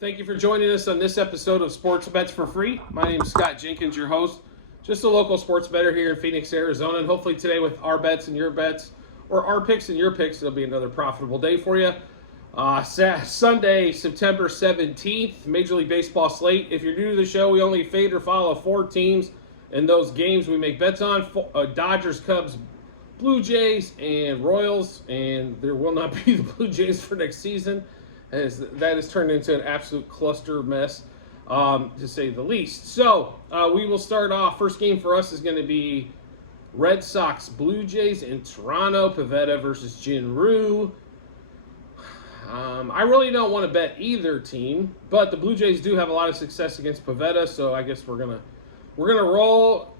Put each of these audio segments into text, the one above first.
Thank you for joining us on this episode of Sports Bets for Free. My name is Scott Jenkins, your host. Just a local sports bettor here in Phoenix, Arizona. And hopefully today with our bets and your bets, or our picks and your picks, it'll be another profitable day for you. Sunday, September 17th, Major League Baseball slate. If you're new to the show, we only fade or follow 4 teams in those games we make bets on. Dodgers, Cubs, Blue Jays, and Royals. And there will not be the Blue Jays for next season, as that has turned into an absolute cluster mess, to say the least. So we will start off. First game for us is going to be Red Sox, Blue Jays in Toronto. Pivetta versus Jinru. I really don't want to bet either team, but the Blue Jays do have a lot of success against Pivetta, so I guess we're gonna roll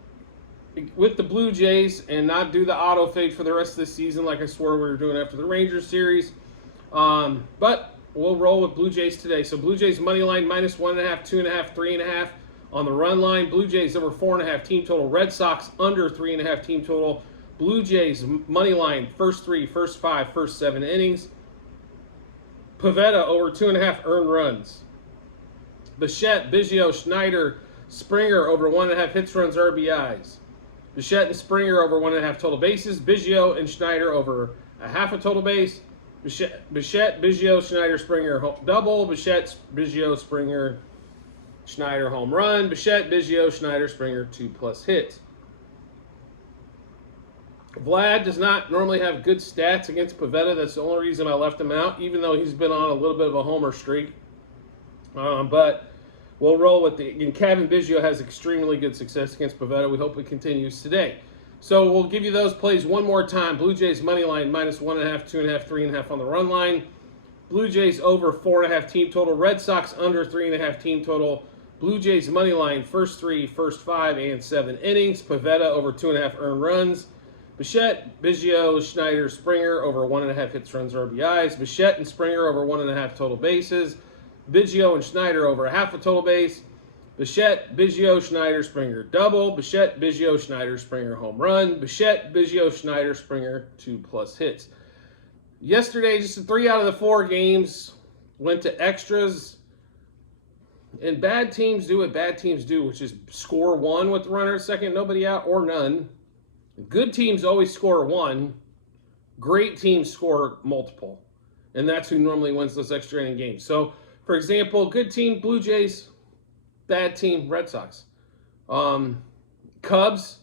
with the Blue Jays and not do the auto fade for the rest of the season like I swore we were doing after the Rangers series. But we'll roll with Blue Jays today. So Blue Jays money line -1.5, 2.5, 3.5 on the run line. Blue Jays over 4.5 team total. Red Sox under 3.5 team total. Blue Jays money line first 3, first 5, first 7 innings. Pivetta over 2.5 earned runs. Bichette, Biggio, Schneider, Springer over 1.5 hits, runs, RBIs. Bichette and Springer over 1.5 total bases. Biggio and Schneider over a half a total base. Bichette, Biggio, Schneider, Springer double. Bichette, Biggio, Springer, Schneider home run. Bichette, Biggio, Schneider, Springer 2+ hits. Vlad does not normally have good stats against Pivetta. That's the only reason I left him out, even though he's been on a little bit of a homer streak. But we'll roll with and Kevin Biggio has extremely good success against Pivetta. We hope it continues today. So we'll give you those plays one more time. Blue Jays money line -1.5, 2.5, 3.5 on the run line. Blue Jays over 4.5 team total. Red Sox under 3.5 team total. Blue Jays money line first 3, first 5, and 7 innings. Pivetta over 2.5 earned runs. Bichette, Biggio, Schneider, Springer over 1.5 hits, runs, RBIs. Bichette and Springer over 1.5 total bases. Biggio and Schneider over a half a total base. Bichette, Biggio, Schneider, Springer double. Bichette, Biggio, Schneider, Springer home run. Bichette, Biggio, Schneider, Springer 2+ hits. Yesterday, just 3 out of the 4 games went to extras. And bad teams do what bad teams do, which is score 1 with the runner at second, nobody out, or none. Good teams always score 1. Great teams score multiple. And that's who normally wins those extra inning games. So, for example, good team, Blue Jays. Bad team, Red Sox. Cubs,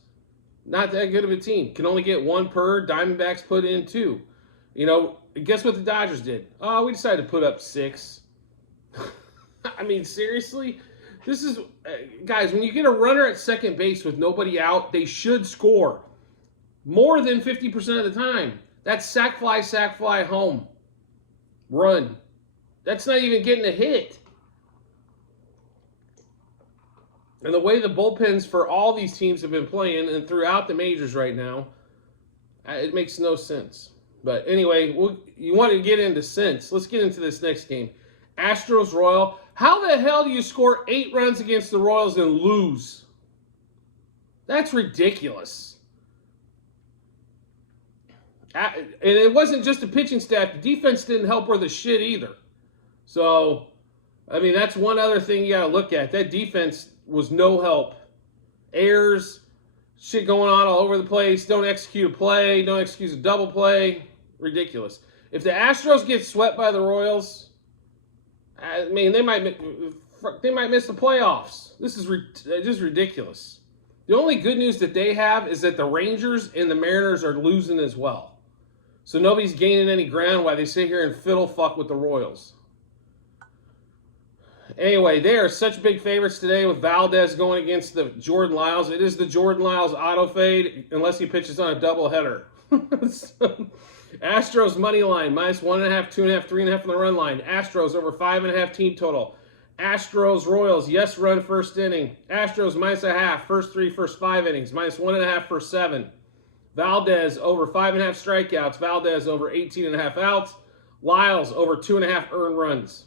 not that good of a team. Can only get 1 per. Diamondbacks put in 2. You know, guess what the Dodgers did? Oh, we decided to put up 6. I mean, seriously? This is, guys, when you get a runner at second base with nobody out, they should score more than 50% of the time. That's sac fly, home run. That's not even getting a hit. And the way the bullpens for all these teams have been playing and throughout the majors right now, it makes no sense. But anyway, you want to get into sense. Let's get into this next game. Astros Royal. How the hell do you score 8 runs against the Royals and lose? That's ridiculous. And it wasn't just the pitching staff. The defense didn't help worth a shit either. So, I mean, that's one other thing you got to look at. That defense was no help. Errors, shit going on all over the place. Don't execute a play. Don't execute a double play. Ridiculous. If the Astros get swept by the Royals, I mean, they might miss the playoffs. This is just ridiculous. The only good news that they have is that the Rangers and the Mariners are losing as well. So nobody's gaining any ground while they sit here and fiddle fuck with the Royals. Anyway, they are such big favorites today with Valdez going against the Jordan Lyles. It is the Jordan Lyles auto fade unless he pitches on a doubleheader. So, Astros money line -1.5, 2.5, 3.5 on the run line. Astros over 5.5 team total. Astros Royals, yes run first inning. Astros -0.5, first 3, first 5 innings. -1.5 for 7. Valdez over 5.5 strikeouts. Valdez over 18.5 outs. Lyles over 2.5 earned runs.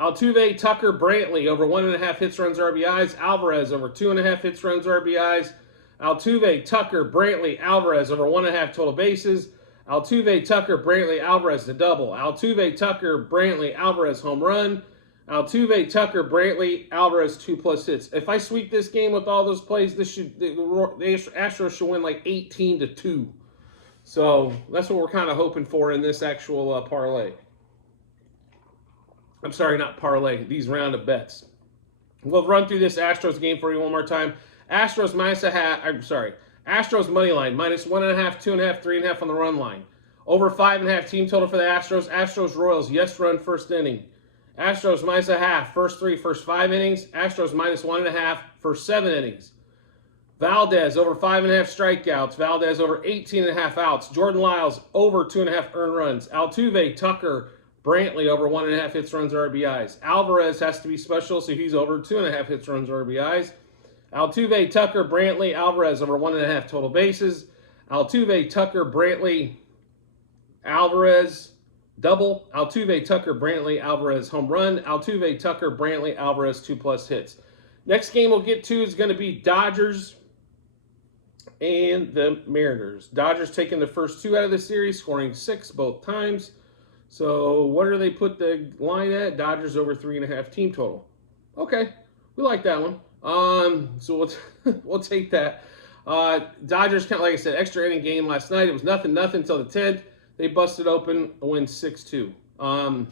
Altuve, Tucker, Brantley over 1.5 hits, runs, RBIs. Alvarez over 2.5 hits, runs, RBIs. Altuve, Tucker, Brantley, Alvarez over 1.5 total bases. Altuve, Tucker, Brantley, Alvarez to double. Altuve, Tucker, Brantley, Alvarez home run. Altuve, Tucker, Brantley, Alvarez 2+ hits. If I sweep this game with all those plays, the Astros should win like 18-2. So that's what we're kind of hoping for in this actual parlay. I'm sorry, not parlay. These round of bets. We'll run through this Astros game for you one more time. Astros Astros money line -1.5, 2.5, 3.5 on the run line. Over 5.5 team total for the Astros. Astros Royals, yes run first inning. Astros -0.5, first 5 innings. Astros -1.5, first 7 innings. Valdez over 5.5 strikeouts. Valdez over 18.5 outs. Jordan Lyles over 2.5 earned runs. Altuve, Tucker, Brantley over 1.5 hits, runs, RBIs. Alvarez has to be special, so he's over 2.5 hits, runs, RBIs. Altuve, Tucker, Brantley, Alvarez over 1.5 total bases. Altuve, Tucker, Brantley, Alvarez double. Altuve, Tucker, Brantley, Alvarez home run. Altuve, Tucker, Brantley, Alvarez 2+ hits. Next game we'll get to is going to be Dodgers and the Mariners. Dodgers taking the first 2 out of the series, scoring 6 both times. So what do they put the line at? Dodgers over 3.5 team total. Okay, we like that one. So we'll take that. Dodgers, like I said, extra inning game last night. It was nothing until the 10th. They busted open a win 6-2. Or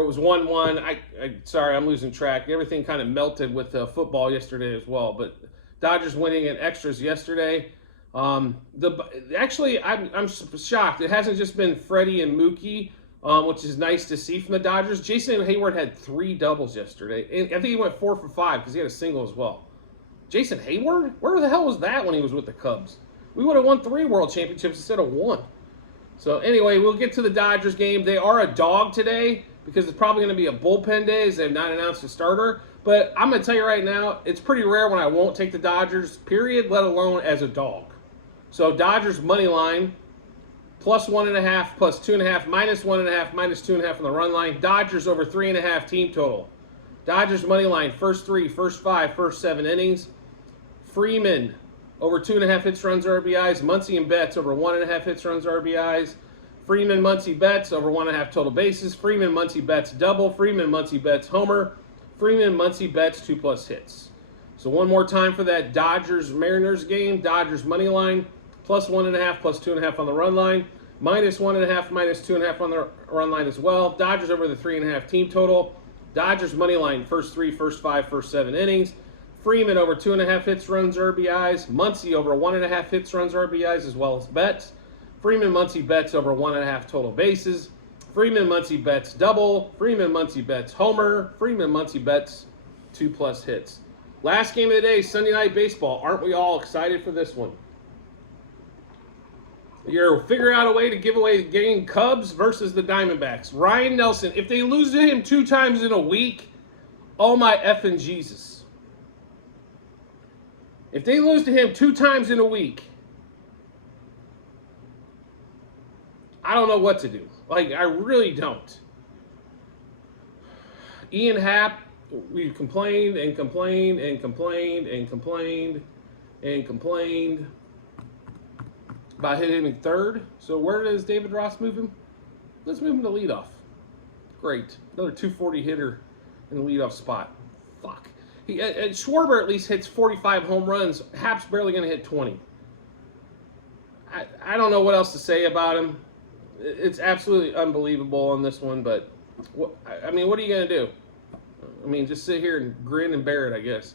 it was 1-1. Sorry, I'm losing track. Everything kind of melted with football yesterday as well. But Dodgers winning in extras yesterday. Actually, I'm shocked. It hasn't just been Freddie and Mookie, which is nice to see from the Dodgers. Jason Hayward had 3 doubles yesterday. And I think he went 4 for 5 because he had a single as well. Jason Hayward? Where the hell was that when he was with the Cubs? We would have won 3 world championships instead of 1. So anyway, we'll get to the Dodgers game. They are a dog today because it's probably going to be a bullpen day as they've not announced a starter. But I'm going to tell you right now, it's pretty rare when I won't take the Dodgers, period, let alone as a dog. So Dodgers money line, +1.5, +2.5, -1.5, -2.5 on the run line. Dodgers over 3.5 team total. Dodgers money line, first 3, first 5, first 7 innings. Freeman over 2.5 hits, runs, RBIs. Muncy and Betts over 1.5 hits, runs, RBIs. Freeman, Muncy, Betts over 1.5 total bases. Freeman, Muncy, Betts double. Freeman, Muncy, Betts homer. Freeman, Muncy, Betts 2+ hits. So one more time for that Dodgers-Mariners game. Dodgers money line, +1.5, +2.5 on the run line. -1.5, -2.5 on the run line as well. Dodgers over the 3.5 team total. Dodgers money line, first 3, first 5, first 7 innings. Freeman over 2.5 hits, runs, RBIs. Muncy over 1.5 hits, runs, RBIs, as well as Betts. Freeman, Muncy, Betts over 1.5 total bases. Freeman, Muncy, Betts double. Freeman, Muncy, Betts homer. Freeman, Muncy, Betts 2+ hits. Last game of the day, Sunday Night Baseball. Aren't we all excited for this one? You're figuring out a way to give away the game, Cubs versus the Diamondbacks. Ryan Nelson, if they lose to him 2 times in a week, oh my effing Jesus. If they lose to him 2 times in a week, I don't know what to do. Like, I really don't. Ian Happ, we complained and complained and complained and complained and complained about hitting third. So where does David Ross move him? Let's move him to leadoff. Great. Another 240 hitter in the leadoff spot. Fuck. Schwarber at least hits 45 home runs. Happ's barely going to hit 20. I don't know what else to say about him. It's absolutely unbelievable on this one, but I mean, what are you going to do? I mean, just sit here and grin and bear it, I guess.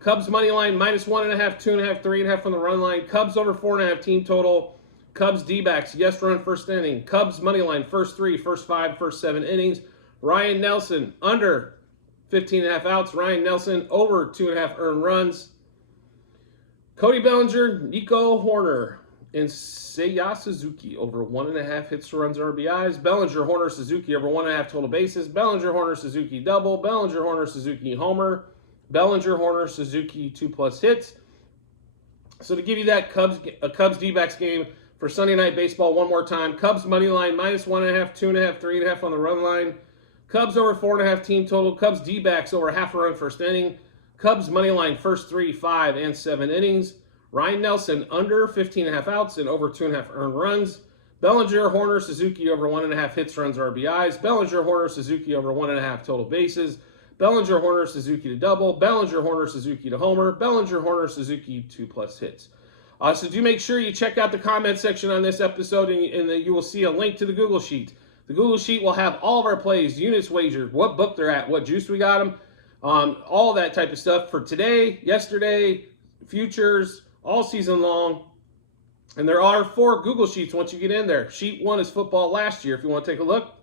Cubs money line, -1.5, 2.5, 3.5 on the run line. Cubs over 4.5 team total. Cubs D-backs, yes run first inning. Cubs money line, first 3, first 5, first 7 innings. Ryan Nelson under 15.5 outs. Ryan Nelson over 2.5 earned runs. Cody Bellinger, Nico Horner, and Seiya Suzuki over 1.5 hits, runs, RBIs. Bellinger, Horner, Suzuki over 1.5 total bases. Bellinger, Horner, Suzuki double. Bellinger, Horner, Suzuki homer. Bellinger, Horner, Suzuki 2+ hits. So to give you that Cubs D-backs game for Sunday Night Baseball one more time. Cubs money line, -1.5, 2.5, 3.5 on the run line. Cubs over 4.5 team total. Cubs D-backs over half a run first inning. Cubs money line, first 3, 5, and 7 innings. Ryan Nelson under 15.5 outs and over 2.5 earned runs. Bellinger, Horner, Suzuki over 1.5 hits, runs, RBIs. Bellinger, Horner, Suzuki over 1.5 total bases. Bellinger, Horner, Suzuki to double. Bellinger, Horner, Suzuki to homer. Bellinger, Horner, Suzuki 2+ hits. So do make sure you check out the comment section on this episode, and you will see a link to the Google Sheet. The Google Sheet will have all of our plays, units wagered, what book they're at, what juice we got them, all that type of stuff for today, yesterday, futures, all season long. And there are 4 Google Sheets once you get in there. Sheet 1 is football last year, if you want to take a look.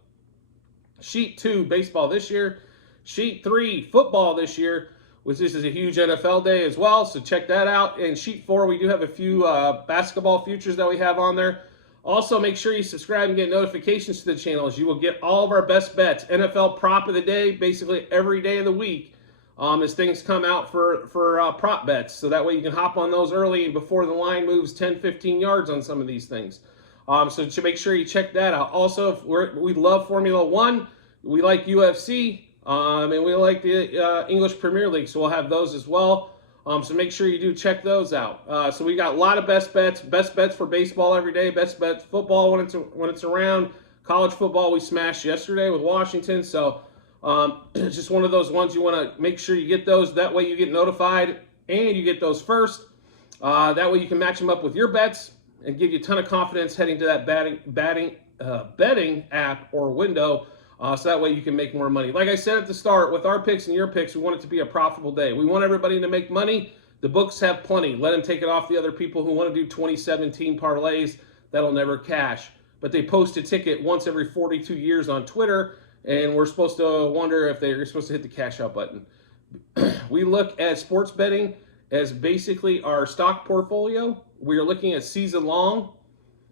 Sheet 2, baseball this year. Sheet 3, football this year, which this is a huge NFL day as well, so check that out. And Sheet 4, we do have a few basketball futures that we have on there. Also, make sure you subscribe and get notifications to the channel, as you will get all of our best bets, NFL prop of the day, basically every day of the week, as things come out for prop bets. So that way you can hop on those early before the line moves 10, 15 yards on some of these things. So to make sure you check that out. Also, we love Formula One. We like UFC. And we like the English Premier League, so we'll have those as well. So make sure you do check those out. So we got a lot of best bets for baseball every day, best bets football when it's around. College football we smashed yesterday with Washington, so it's just one of those ones you want to make sure you get those. That way you get notified and you get those first. That way you can match them up with your bets and give you a ton of confidence heading to that betting app or window. So that way you can make more money. Like I said at the start, with our picks and your picks, we want it to be a profitable day. We want everybody to make money. The books have plenty. Let them take it off the other people who want to do 2017 parlays that'll never cash. But they post a ticket once every 42 years on Twitter, and we're supposed to wonder if they're supposed to hit the cash out button. We look at sports betting as basically our stock portfolio. We are looking at season long.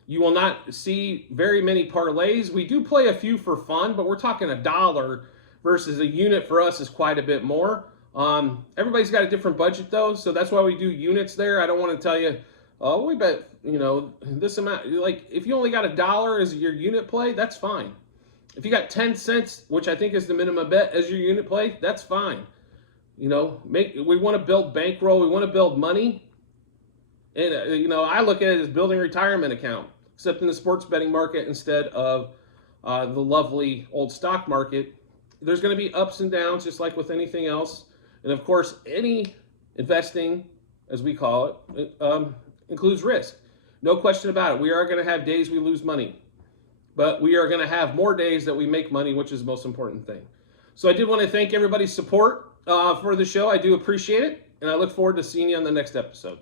You will not see very many parlays. We do play a few for fun, but we're talking $1 versus a unit for us is quite a bit more. Everybody's got a different budget though, so that's why we do units there. I don't want to tell you, oh, we bet, this amount. Like, if you only got $1 as your unit play, that's fine. If you got 10 cents, which I think is the minimum bet, as your unit play, that's fine. We want to build bankroll. We want to build money. And, I look at it as building a retirement account, except in the sports betting market instead of the lovely old stock market. There's going to be ups and downs, just like with anything else. And of course, any investing, as we call it, includes risk. No question about it. We are going to have days we lose money, but we are going to have more days that we make money, which is the most important thing. So I did want to thank everybody's support for the show. I do appreciate it, and I look forward to seeing you on the next episode.